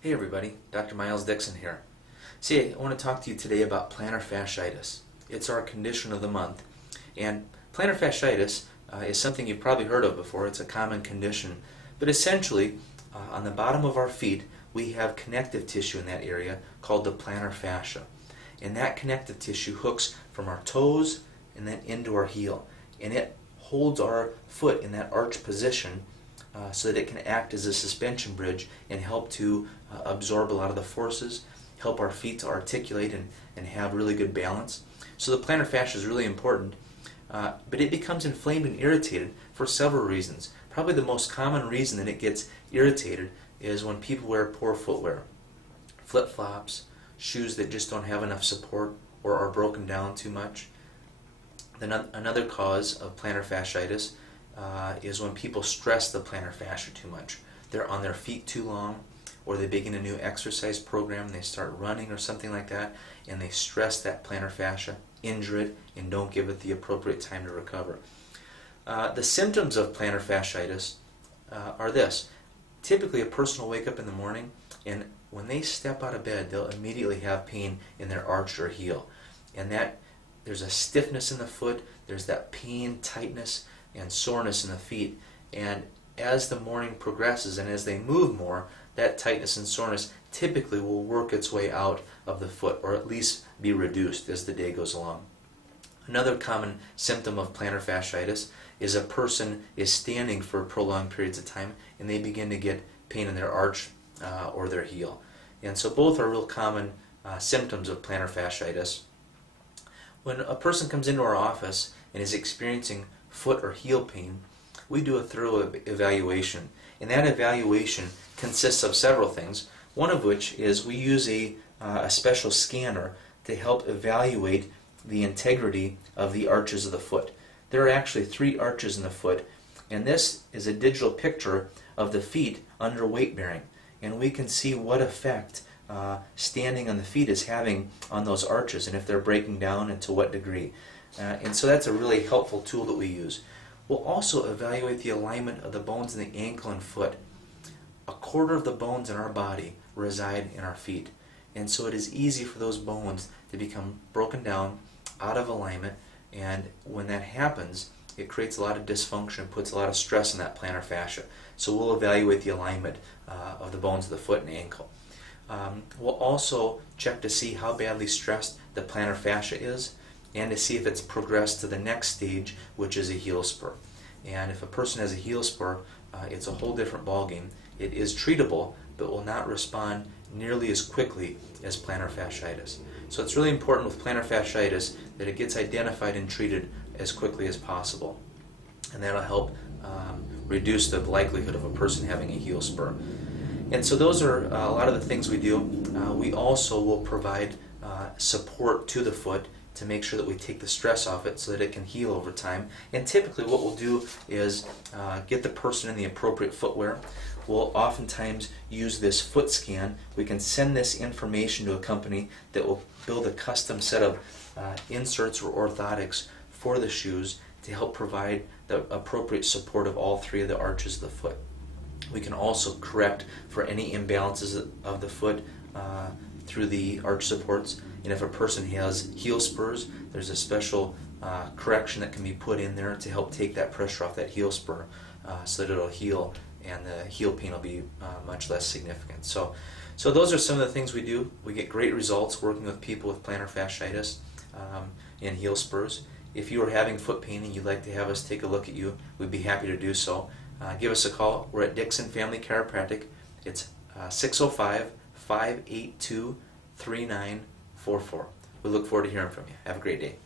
Hey everybody, Dr. Myles Dixon here. See, I want to talk to you today about plantar fasciitis. It's our condition of the month, and plantar fasciitis is something you've probably heard of before. It's a common condition, but essentially on the bottom of our feet we have connective tissue in that area called the plantar fascia, and that connective tissue hooks from our toes and then into our heel, and it holds our foot in that arch position so that it can act as a suspension bridge and help to absorb a lot of the forces, help our feet to articulate and have really good balance. So the plantar fascia is really important, but it becomes inflamed and irritated for several reasons. Probably the most common reason that it gets irritated is when people wear poor footwear. Flip-flops, shoes that just don't have enough support or are broken down too much. Then another cause of plantar fasciitis is when people stress the plantar fascia too much. They're on their feet too long, or they begin a new exercise program, they start running or something like that, and they stress that plantar fascia, injure it, and don't give it the appropriate time to recover. The symptoms of plantar fasciitis are this. Typically a person will wake up in the morning, and when they step out of bed, they'll immediately have pain in their arch or heel. And that there's a stiffness in the foot, there's that pain, tightness, and soreness in the feet, and as the morning progresses and as they move more, that tightness and soreness typically will work its way out of the foot, or at least be reduced as the day goes along. Another common symptom of plantar fasciitis is a person is standing for prolonged periods of time and they begin to get pain in their arch or their heel. And so both are real common symptoms of plantar fasciitis. When a person comes into our office and is experiencing foot or heel pain, we do a thorough evaluation, and that evaluation consists of several things, one of which is we use a special scanner to help evaluate the integrity of the arches of the foot. There are actually 3 arches in the foot, and this is a digital picture of the feet under weight bearing, and we can see what effect standing on the feet is having on those arches, and if they're breaking down and to what degree. And so that's a really helpful tool that we use. We'll also evaluate the alignment of the bones in the ankle and foot. A quarter of the bones in our body reside in our feet, and so it is easy for those bones to become broken down, out of alignment, and when that happens, it creates a lot of dysfunction, puts a lot of stress on that plantar fascia. So we'll evaluate the alignment of the bones of the foot and ankle. We'll also check to see how badly stressed the plantar fascia is, and to see if it's progressed to the next stage, which is a heel spur. And if a person has a heel spur, it's a whole different ballgame. It is treatable, but will not respond nearly as quickly as plantar fasciitis. So it's really important with plantar fasciitis that it gets identified and treated as quickly as possible. And that'll help reduce the likelihood of a person having a heel spur. And so those are a lot of the things we do. We also will provide support to the foot to make sure that we take the stress off it so that it can heal over time. And typically what we'll do is get the person in the appropriate footwear. We'll oftentimes use this foot scan. We can send this information to a company that will build a custom set of inserts or orthotics for the shoes to help provide the appropriate support of all 3 of the arches of the foot. We can also correct for any imbalances of the foot through the arch supports. And if a person has heel spurs, there's a special correction that can be put in there to help take that pressure off that heel spur so that it'll heal and the heel pain will be much less significant. So those are some of the things we do. We get great results working with people with plantar fasciitis and heel spurs. If you are having foot pain and you'd like to have us take a look at you, we'd be happy to do so. Give us a call. We're at Dixon Family Chiropractic. It's 605-582-3944. We look forward to hearing from you. Have a great day.